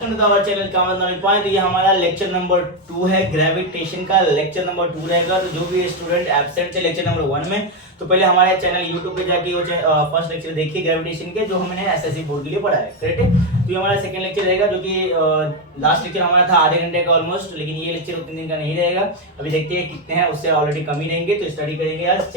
Channel का ये हमारा लेक्चर नंबर 2 है। ग्रेविटेशन का लेक्चर नंबर 2 रहेगा। तो जो भी स्टूडेंट एब्सेंट है लेक्चर नंबर 1 में, तो पहले हमारे चैनल यूट्यूब पे जाके वो फर्स्ट लेक्चर देखिए ग्रेविटेशन के, जो हमने एसएससी बोर्ड के लिए पढ़ा है। करेक्ट है। तो ये हमारा सेकंड लेक्चर रहेगा, जो कि लास्ट लेक्चर हमारा था आधे घंटे का ऑलमोस्ट, लेकिन ये लेक्चर उतने दिन का नहीं रहेगा। अभी देखते हैं कितने हैं, उससे ऑलरेडी कम ही रहेंगे। तो स्टडी करेंगे आज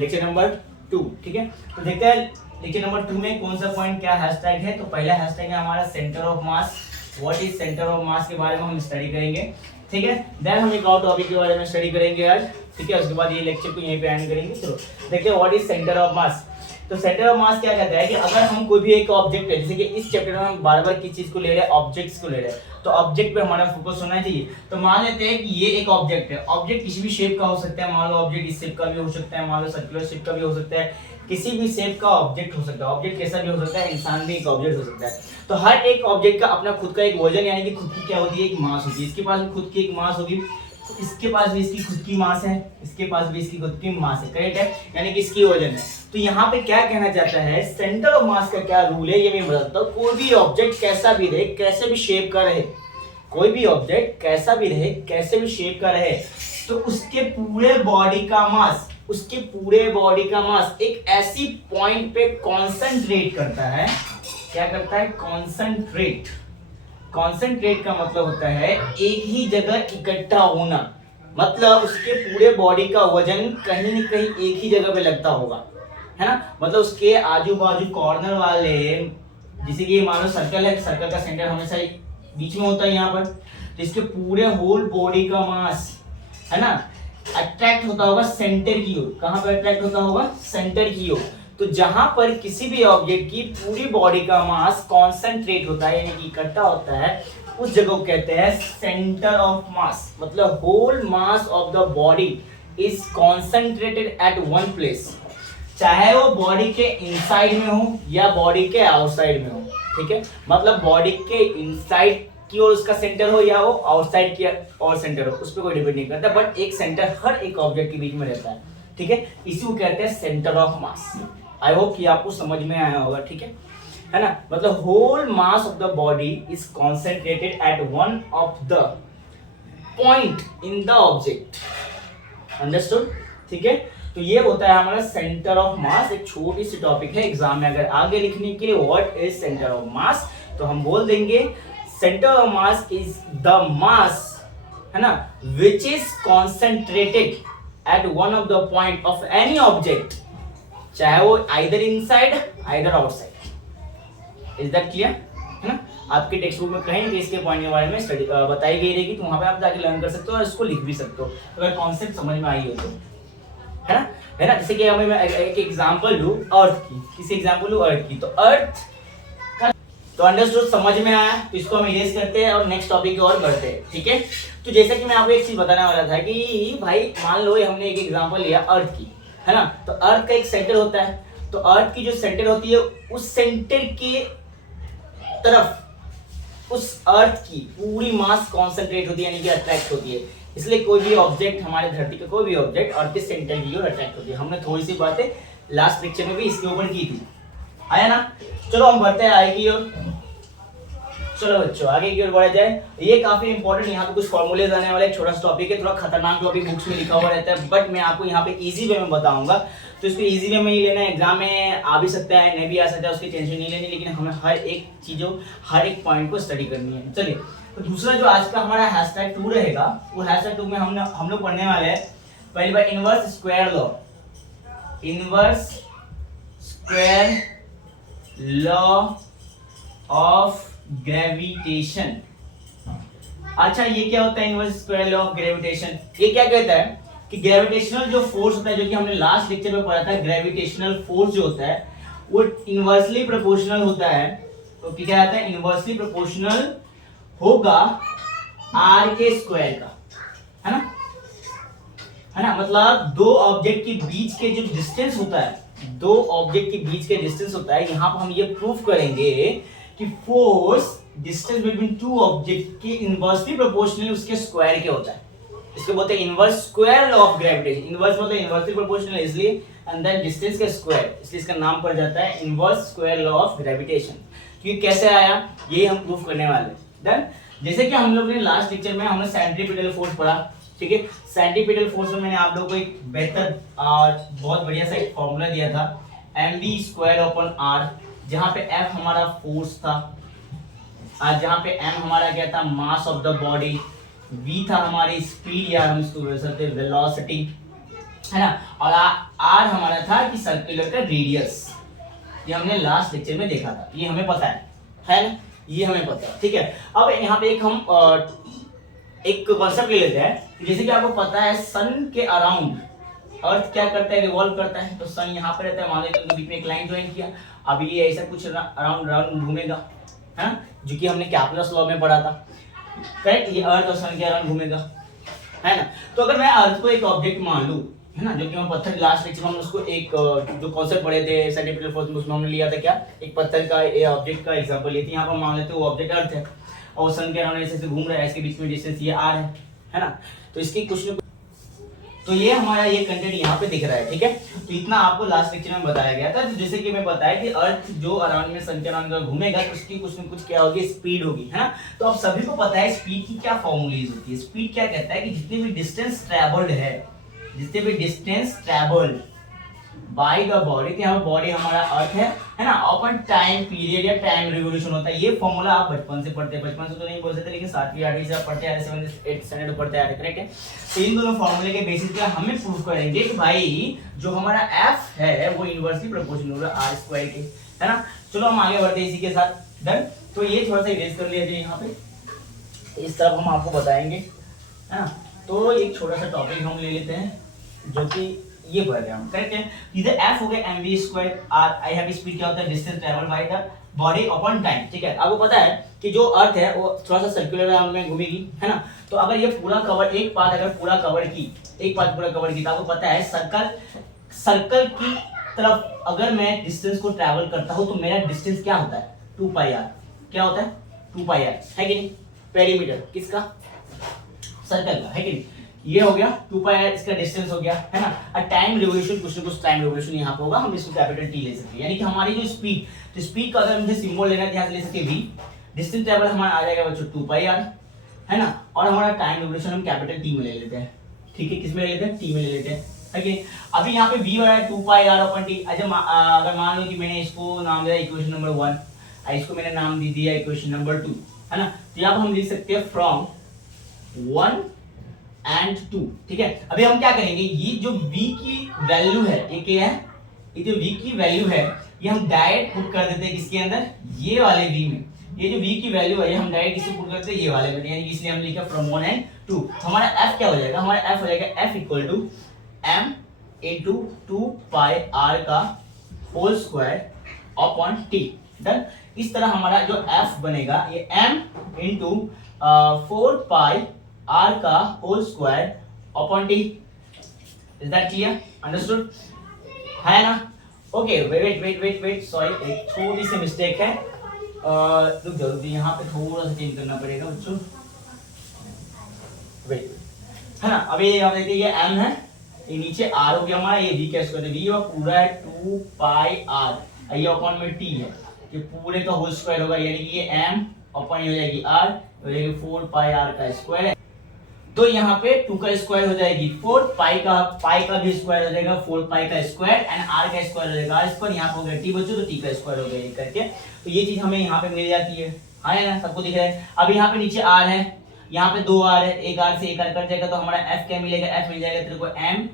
लेक्चर नंबर 2। ठीक है, तो देखते हैं लेक्चर नंबर 2 में कौन सा पॉइंट क्या हैशटैग है। तो पहला हैशटैग है हमारा centre of mass. What is centre of मास के बारे में हम स्टडी करेंगे। ठीक है, देन हम एक और टॉपिक के बारे में स्टडी करेंगे आज। ठीक है, उसके बाद ये लेक्चर को यहीं पे एंड करेंगे। चलो देखते हैं what is centre of mass. तो सेंटर ऑफ मास क्या कहता है कि अगर हम कोई भी एक ऑब्जेक्ट है, जैसे कि इस चैप्टर में हम बार-बार किस चीज को ले रहे हैं, ऑब्जेक्ट्स को ले रहे हैं, तो ऑब्जेक्ट पे हमारा फोकस होना चाहिए। तो मान लेते हैं कि ये एक ऑब्जेक्ट है। ऑब्जेक्ट किसी भी शेप का हो सकता है। मान लो ऑब्जेक्ट इस शेप का भी हो सकता है, मान लो सर्कुलर शेप का भी हो सकता है, किसी भी शेप का ऑब्जेक्ट हो सकता है। ऑब्जेक्ट कैसा भी हो सकता है, इंसान भी एक ऑब्जेक्ट हो सकता है। तो हर एक ऑब्जेक्ट का अपना खुद का एक वजन, यानी कि खुद की क्या होती है, एक मास होती है। इसके पास भी खुद की एक मास होगी, इसके पास भी इसकी खुद की मास है, इसके पास भी इसकी खुद की मास है। करेक्ट है, यानी कि इसकी वजन है। तो यहाँ पे क्या कहना चाहता है, सेंटर ऑफ मास का क्या रूल है, ये मैं बताता हूँ। कोई भी ऑब्जेक्ट कैसा भी रहे, कैसे भी शेप का रहे, कोई भी ऑब्जेक्ट कैसा भी रहे, कैसे भी शेप का रहे, तो उसके पूरे बॉडी का मास, उसके पूरे बॉडी का मास एक ऐसी पॉइंट पे कॉन्सेंट्रेट करता है। क्या करता है? कॉन्सेंट्रेट। कॉन्सेंट्रेट का मतलब होता है एक ही जगह इकट्ठा होना। मतलब उसके पूरे बॉडी का वजन कहीं न कहीं एक ही जगह पे लगता होगा, है ना। मतलब उसके आजू बाजू कॉर्नर वाले, जैसे कि मान लो सर्कल है, सर्कल का सेंटर हमेशा बीच में होता है यहाँ पर। तो इसके पूरे होल बॉडी का मास, है ना, अट्रैक्ट होता होगा सेंटर की ओर। कहां पर अट्रैक्ट होता होगा? सेंटर की ओर। तो जहां पर किसी भी ऑब्जेक्ट की पूरी बॉडी का मास कॉन्सेंट्रेट होता है, यानी कि इकट्ठा होता है, उस जगह को कहते हैं सेंटर ऑफ मास। मतलब whole mass of the body is concentrated at one place, चाहे वो बॉडी के इनसाइड में हो या बॉडी के आउटसाइड में हो। ठीक है, मतलब बॉडी के इनसाइड की ओर उसका सेंटर हो या वो आउटसाइड की और सेंटर हो, उस पर कोई डिपेंड नहीं करता, बट एक सेंटर हर एक ऑब्जेक्ट के बीच में रहता है। ठीक है, इसी को कहते हैं centre of mass. I hope कि आपको समझ में आया होगा। ठीक है ना। मतलब whole mass of the body is concentrated at one of the point in the object. Understood? ठीक है, तो ये होता है हमारा सेंटर ऑफ मास। एक छोटी सी टॉपिक है, एग्जाम में अगर आगे लिखने के लिए what is centre of mass, तो हम बोल देंगे centre of mass is the mass, है ना, which is concentrated at one of the point of any object, चाहे वो either inside either outside. Is that clear? है ना। आपके टेक्स्ट बुक में कहीं भी इसके पॉइंट के बारे में स्टडी बताई गई रहेगी, तो वहां पे आप जाके लर्न कर सकते हो और इसको लिख भी सकते हो, अगर कॉन्सेप्ट समझ में आई हो तो, है ना। है ना, जैसे कि मैं एक एग्जांपल लूं अर्थ की, किसी एग्जांपल लूं अर्थ की, तो अर्थ का तो अंडरस्टूड, समझ में आया। तो इसको हम इरेज करते हैं और नेक्स्ट टॉपिक की ओर बढ़ते हैं। ठीक है, तो जैसा कि मैं आपको एक चीज बताने वाला था कि भाई मान लो हमने एक एग्जांपल लिया अर्थ की, है ना। तो अर्थ का एक सेंटर होता है, तो अर्थ की जो सेंटर होती है, उस सेंटर के तरफ उस अर्थ की पूरी मास कॉन्सेंट्रेट होती है, यानी कि अट्रैक्ट होती है। इसलिए कोई भी ऑब्जेक्ट, हमारे धरती का कोई भी ऑब्जेक्ट अर्थ के सेंटर की ओर अट्रैक्ट होती है। हमने थोड़ी सी बातें लास्ट लेक्चर में भी इसके ऊपर की थी, आया ना। चलो हम बढ़ते हैं आगे की ओर। चलो बच्चों आगे की ओर बढ़ा जाए। ये काफी इंपॉर्टेंट, यहाँ पे कुछ फॉर्मूलेज आने वाले, एक छोटा सा टॉपिक है, थोड़ा खतरनाक टॉपिक बुक्स में लिखा हुआ रहता है, बट मैं आपको यहाँ पे इजी वे में बताऊंगा। तो इसको इजी वे में ही लेना है, एग्जाम में आ भी सकता है नहीं भी आ सकता है, उसकी टेंशन नहीं लेनी, लेकिन हमें हर एक चीजों, हर एक पॉइंट को स्टडी करनी है। चलिए, तो दूसरा जो आज का हमारा हैशटैग 2 रहेगा, वो हैशटैग 2 में हम लोग पढ़ने वाले हैं पहली बार inverse square law. Inverse square law of gravitation. अच्छा, ये क्या होता है inverse square law of gravitation? ये क्या कहता है कि ग्रेविटेशनल जो फोर्स होता है, जो कि हमने लास्ट लेक्चर में पढ़ा था, ग्रेविटेशनल फोर्स जो होता है वो इनवर्सली प्रोपोर्शनल होता है। तो क्या आता है? इनवर्सली प्रोपोर्शनल होगा आर के स्क्वायर का, है ना। है ना, मतलब दो ऑब्जेक्ट के बीच के जो डिस्टेंस होता है, दो ऑब्जेक्ट के बीच के डिस्टेंस होता है, यहां पर हम ये प्रूफ करेंगे कि force distance between two object के इनवर्सली प्रोपोर्शनल उसके स्क्वायर के होता है। इसको बोलते हैं inverse square law of gravitation. Inverse मतलब इनवर्सली प्रोपोर्शनल इसलिए, एंड देन डिस्टेंस का स्क्वायर, इसलिए इसका नाम पड़ जाता है inverse square law of gravitation. कि कैसे आया ये हम प्रूफ करने वाले। डन। जैसे कि हम लोग ने लास्ट लेक्चर में हमने सेंट्रीपिटल फोर्स पढ़ा, ठीक है। सेंट्रीपिटल फोर्स में मैंने आप लोगों को एक बेहतर और बहुत बढ़िया सा एक फॉर्मूला दिया था, mv²/r, जहां पे f हमारा फोर्स था, आज जहां पे m हमारा क्या था, मास ऑफ द बॉडी, v था हमारी स्पीड या हम इसको बोल सकते हैं वेलोसिटी, है ना, और r हमारा था कि सर्कुलर का रेडियस। ये हमने लास्ट लेक्चर में देखा था, ये हमें पता है ना, ये हमें पता है, ठीक है। अब यहाँ पे एक हम एक कॉन्सेप्ट ले लेते हैं। जैसे कि आपको पता है सन के अराउंड अर्थ क्या करता है, रिवॉल्व करता है। तो सन यहाँ पे रहता है, मान लीजिए बीच में एक लाइन ज्वाइन किया, अब ये ऐसा कुछ अराउंड राउंड घूमेगा, है ना, जो कि हमने कैप्लस लॉ में पढ़ा था, करेक्ट। ये अर्थ और सन के अराउंड घूमेगा, है ना। तो अगर मैं अर्थ को एक ऑब्जेक्ट मान लूं, है ना, जो कि हम पत्थर, लास्ट लेक्चर में हम उसको एक जो कॉन्सेप्ट पढ़े थे सेंटीमीटर फोर्स में, उसमें हमने लिया था क्या, एक पत्थर का ऑब्जेक्ट का एग्जांपल लिए थे। यहाँ पर मान लेते हैं वो ऑब्जेक्ट अर्थ है और सन के अराउंड ऐसे घूम रहा है, इसके बीच में डिस्टेंस ये r है ना। तो इसकी कुछ न कुछ, तो ये हमारा ये कंटेंट यहाँ पे दिख रहा है, ठीक है। तो इतना आपको लास्ट लेक्चर में बताया गया था। तो जैसे कि मैं बताया कि अर्थ जो अराउंड में सन के अराउंड घूमेगा तो उसकी कुछ न कुछ क्या होगी, स्पीड होगी, है ना। तो अब सभी को पता है स्पीड की क्या फॉर्मूलीज होती है। स्पीड क्या कहता है कि जितनी भी डिस्टेंस ट्रैवल्ड है, जितने भी distance travelled by the body, यहाँ पर बॉडी हमारा अर्थ है ना, अपन टाइम पीरियड या टाइम रिवोल्यूशन होता है। ये फॉर्मूला आप बचपन से पढ़ते हैं, बचपन से तो नहीं बोल सकते, लेकिन 7वीं 8वीं से आप पढ़ते आ रहे, 7th 8th स्टैंडर्ड पढ़ते आ रहे, करेक्ट है। तो इन दोनों फॉर्मूले के बेसिस पे हमें प्रूफ करेंगे कि भाई जो हमारा एफ है वो इनवर्सली प्रोपोर्शनल है r स्क्वायर के, है ना। चलो हम आगे बढ़ते हैं इसी के साथ। डन। तो ये थोड़ा सा इरेज कर लिया जाए यहाँ पे, इस तरफ हम आपको बताएंगे, है ना। तो एक छोटा सा टॉपिक हम ले लेते हैं जो कि ये पढ़ रहे हैं हम, करेक्ट है। इधर f हो गया mv² r, I have speed क्या होता है, distance travel by the body upon time, ठीक है। आपको पता है कि जो अर्थ है वो थोड़ा सा सर्कुलर राउंड में घूमेगी, है ना। तो अगर ये पूरा कवर, एक पार्ट अगर पूरा कवर की, एक पार्ट पूरा कवर की, तो आपको पता है सर्कल की तरफ अगर मैं डिस्टेंस को ट्रैवल करता हूं तो मेरा डिस्टेंस क्या होता है, 2πr। क्या होता है, 2πr, है कि नहीं। पेरीमीटर किसका, सर्कल का, है कि नहीं। ये हो गया 2πr, इसका डिस्टेंस हो गया, है ना। और टाइम रिवोल्यूशन, कुछ ना कुछ टाइम रिवोल्यूशन यहाँ पे होगा, हम इसको कैपिटल टी ले सकते हैं। यानी कि हमारी जो स्पीड, तो स्पीड का अगर मुझे सिंबल लेना है, यहाँ से ले सकते हैं v। डिस्टेंस ट्रैवल हमारा आ जाएगा बच्चों 2πr, है ना। और हमारा टाइम रिवोल्यूशन हम कैपिटल टी में ले लेते हैं, ठीक है। किस में ले लेते हैं, टी में ले लेते हैं, है कि। अभी यहाँ पे v हो रहा है 2πr/t। अगर मान लो कि मैंने इसको नाम दिया इक्वेशन नंबर 1, इसको मैंने नाम दे दिया इक्वेशन नंबर 2, है ना। तो यहाँ पर हम लिख सकते हैं फ्रॉम 1 and 2, ठीक है। अभी हम क्या करेंगे, ये जो v की वैल्यू है, ये क्या है, ये जो v की वैल्यू है ये हम डायरेक्ट पुट कर देते हैं किसके अंदर, ये वाले v में। ये जो v की वैल्यू है ये हम डायरेक्ट किससे पुट करते हैं, ये वाले में, यानी इसलिए हम लिखा फ्रॉम 1 and 2। हमारा f क्या हो जाएगा, हमारा f हो जाएगा f equal to m into 2πr का whole square upon t। Done. इस तरह हमारा जो f बनेगा ये m into 4πr का whole square upon t। Is that clear, understood, है ना। ओके, वेट, सॉरी, एक छोटी सी मिस्टेक है, रुक जाओ, यहाँ पे थोड़ा सा चेंज करना पड़ेगा बच्चों, वेट, है ना। अभी आप देखिए ये m है, ये नीचे r हो गया हमारा, ये v कैसे करते हैं, v पूरा है 2πr, ये अपॉन में t है, ये पूरे का होल स्क्वायर होगा, यानी कि ये m अपॉन हो जाएगी r, हो जाएगी 4πr का स्क्वायर। तो यहाँ पे 2 का स्क्वायर हो जाएगी 4, पाई का भी स्क्वायर हो जाएगा 4π का स्क्वायर, एंड r का स्क्वायर हो जाएगा r स्क्वायर। यहाँ पे हो गया t बच्चों, तो t का स्क्वायर हो गया ये करके। तो ये चीज हमें यहाँ पे मिल जाती है, हाँ है ना, सबको दिख रहा है। अब यहाँ पे नीचे r है, यहाँ पे 2 r है, एक r से एक r कट जाएगा, तो हमारा f क्या मिलेगा, f मिल जाएगा तेरे को m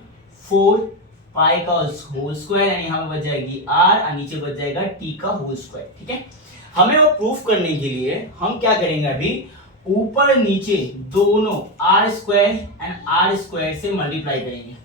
4π का होल स्क्वायर, एंड यहाँ पे बच जाएगी r और नीचे बच जाएगा t का होल स्क्वायर, ठीक है। हमें वो प्रूफ करने के लिए हम क्या करेंगे, अभी ऊपर नीचे दोनों r square and r square से मल्टीप्लाई करेंगे।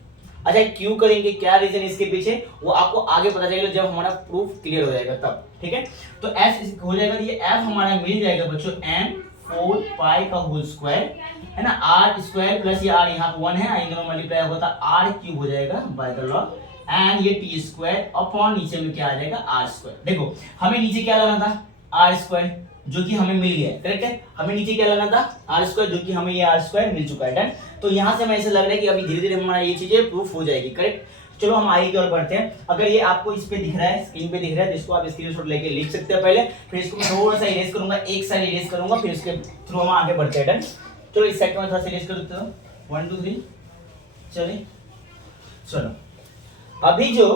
अच्छा, क्यों करेंगे, क्या रीजन इसके पीछे, वो आपको आगे पता चलेगा जब हमारा प्रूफ क्लियर हो जाएगा तब, ठीक है। तो f हो जाएगा, ये f हमारा मिल जाएगा बच्चों m 4π का होल स्क्वायर, है ना, r स्क्वायर प्लस ये r यहाँ पे 1 है, इन दोनों मल्टीप्लाई होगा तो r क्यूब हो जाएगा बाय द लॉ, एंड ये t स्क्वायर अपॉन नीचे में क्या आ जाएगा r स्क्वायर। देखो हमें नीचे क्या लाना था, r स्क्वायर, जो कि हमें मिल गया, करेक्ट है। हमें नीचे क्या लाना था, r स्क्वायर, जो कि हमें ये r स्क्वायर मिल चुका है। डन। तो यहाँ से हमें ऐसा लग रहा है कि अभी धीरे धीरे हमारा ये चीजें प्रूफ हो जाएगी, करेक्ट। चलो हम आगे की ओर बढ़ते हैं। अगर ये आपको इस पे दिख रहा है, स्क्रीन पे दिख रहा है, तो इसको आप स्क्रीनशॉट लेके लिख सकते हैं पहले, फिर इसको मैं थोड़ा सा इरेज करूंगा, एक साइड इरेज करूंगा, फिर इसके थ्रू हम आगे बढ़ते हैं। डन। चलो इस साइड को मैं थोड़ा सा इरेज कर देता हूँ, 1 2 3। चलिए चलो, अभी जो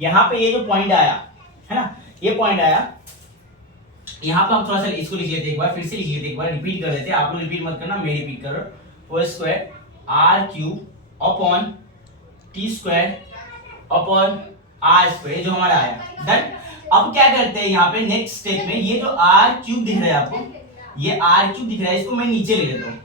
यहाँ पे ये जो पॉइंट आया है ना, ये पॉइंट आया, यहाँ पे हम थोड़ा सा इसको लिख लेते हैं, एक बार फिर से लिख लेते हैं, एक बार रिपीट कर लेते हैं। आप लोग रिपीट मत करना, मैं रिपीट कर रहा हूँ। Four square R cube upon T square upon R square, जो हमारा आया। डन। अब क्या करते हैं यहाँ पे नेक्स्ट स्टेप में, ये जो आर क्यूब दिख रहा है आपको, ये आर क्यूब दिख रहा है, इसको मैं नीचे ले लेता हूँ।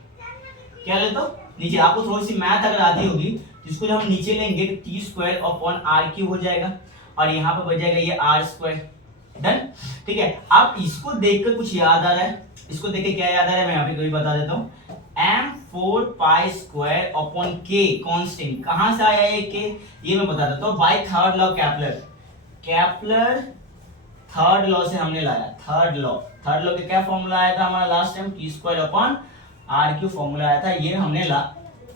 क्या लेता हूँ? नीचे। आपको थोड़ी सी मैथ अगर आती होगी, जिसको जब हम नीचे लेंगे T square upon R cube हो जाएगा, और यहाँ पे बच जाएगा ये आर स्क्वायर। डन। ठीक है। अब इसको देखकर कुछ याद आ रहा है, इसको देख के क्या याद आ रहा है मैं यहाँ पे कभी बता देता हूँ। m4 pi square upon k constant, कहां से आया ये k, ये मैं बता देता हूँ। By third law Kepler third law से हमने लाया। थर्ड लॉ का क्या फॉर्मूला आया था हमारा last time, T square upon R cube formula आया था, ये हमने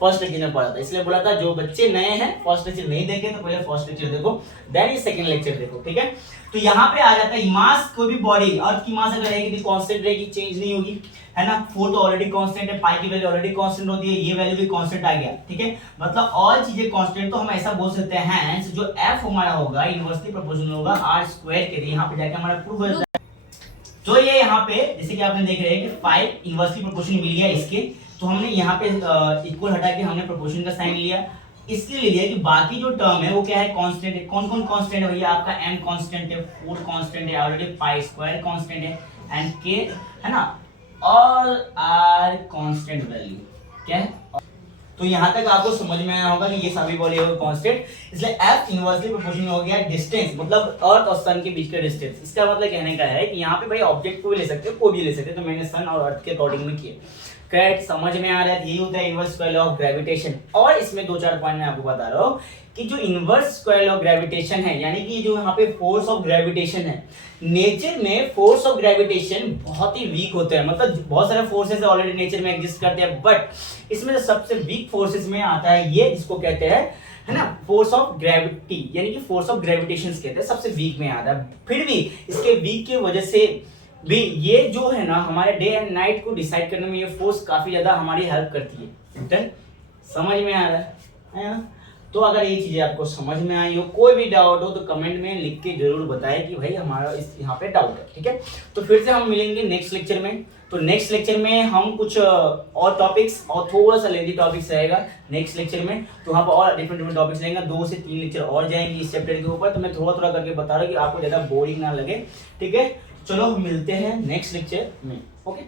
फर्स्ट लेक्चर में पढ़ा था। इसलिए बोला था जो बच्चे नए हैं, फर्स्ट लेक्चर नहीं देखे तो पहले फर्स्ट लेक्चर देखो, देन सेकंड लेक्चर देखो। ठीक है। तो यहाँ पे आ जाता है मास, कोई भी बॉडी, अर्थ की मास अगर रहेगी तो कांस्टेंट रहेगी, चेंज नहीं होगी, है ना। 4 तो ऑलरेडी कांस्टेंट है, पाई की वैल्यू ऑलरेडी कांस्टेंट होती है, ये वैल्यू भी कांस्टेंट आ गया। ठीक है। मतलब ऑल चीजें कांस्टेंट, तो हम ऐसा बोल सकते हैं जो f हमारा होगा इनवर्सली प्रोपोर्शनल होगा r स्क्वायर के। यहाँ पे जाके हमारा प्रूफ हो जाता है। तो ये यहाँ पे जैसे कि आपने देख रहे हैं कि 5 इनवर्सली प्रोपोर्शनल मिल गया इसके, तो हमने यहाँ पे इक्वल हटा के हमने प्रोपोर्शन का साइन लिया, इसलिए लिया कि बाकी जो टर्म है वो क्या है, कांस्टेंट है। कौन कौन कांस्टेंट है भैया? आपका m कांस्टेंट है, 4 कांस्टेंट है, ऑलरेडी पाई स्क्वायर कांस्टेंट है, एंड k है ना, ऑल आर कांस्टेंट वैल्यू। क्या है? तो यहाँ तक आपको समझ में आया होगा कि ये सभी वैल्यू कांस्टेंट, इसलिए f इनवर्सली प्रोपोर्शनल हो गया डिस्टेंस, मतलब अर्थ और सन के बीच का डिस्टेंस। इसका मतलब कहने का है कि यहाँ पे भाई ऑब्जेक्ट को भी ले सकते हो, कोई भी ले सकते हो, तो मैंने सन और अर्थ के अकॉर्डिंग में किया। करेक्ट, समझ में आ रहा है? यही होता है inverse square law of gravitation. और इसमें 2-4 पॉइंट मैं आपको बता रहा हूँ कि जो inverse square law of gravitation है, यानी कि जो यहाँ पे फोर्स ऑफ ग्रेविटेशन है, नेचर में फोर्स ऑफ ग्रेविटेशन बहुत ही वीक होते हैं। मतलब बहुत सारे फोर्सेस ऑलरेडी नेचर में एग्जिस्ट करते हैं, बट इसमें सबसे वीक फोर्सेस में आता है ये, जिसको कहते हैं, है ना, फोर्स ऑफ ग्रेविटी, यानी कि फोर्स ऑफ ग्रेविटेशन कहते हैं, सबसे वीक में आता है। फिर भी इसके वीक की वजह से भी ये जो है ना, हमारे डे एंड नाइट को डिसाइड करने में ये फोर्स काफी ज्यादा हमारी हेल्प करती है। डन। समझ में आ रहा है ना? तो अगर ये चीजें आपको समझ में आई हो, कोई भी डाउट हो तो कमेंट में लिख के जरूर बताएं कि भाई हमारा इस यहाँ पे डाउट है। ठीक है। तो फिर से हम मिलेंगे नेक्स्ट लेक्चर में। तो नेक्स्ट लेक्चर में हम कुछ और टॉपिक्स, और थोड़ा सा लेंथी टॉपिक्स रहेगा नेक्स्ट लेक्चर में, तो वहाँ पर और डिफरेंट टॉपिक्स रहेंगे। 2 से 3 लेक्चर और जाएंगे इस चैप्टर के ऊपर, तो मैं थोड़ा थोड़ा करके बता रहा हूँ कि आपको ज्यादा बोरिंग ना लगे। ठीक है। चलो मिलते हैं नेक्स्ट लेक्चर में। ओके।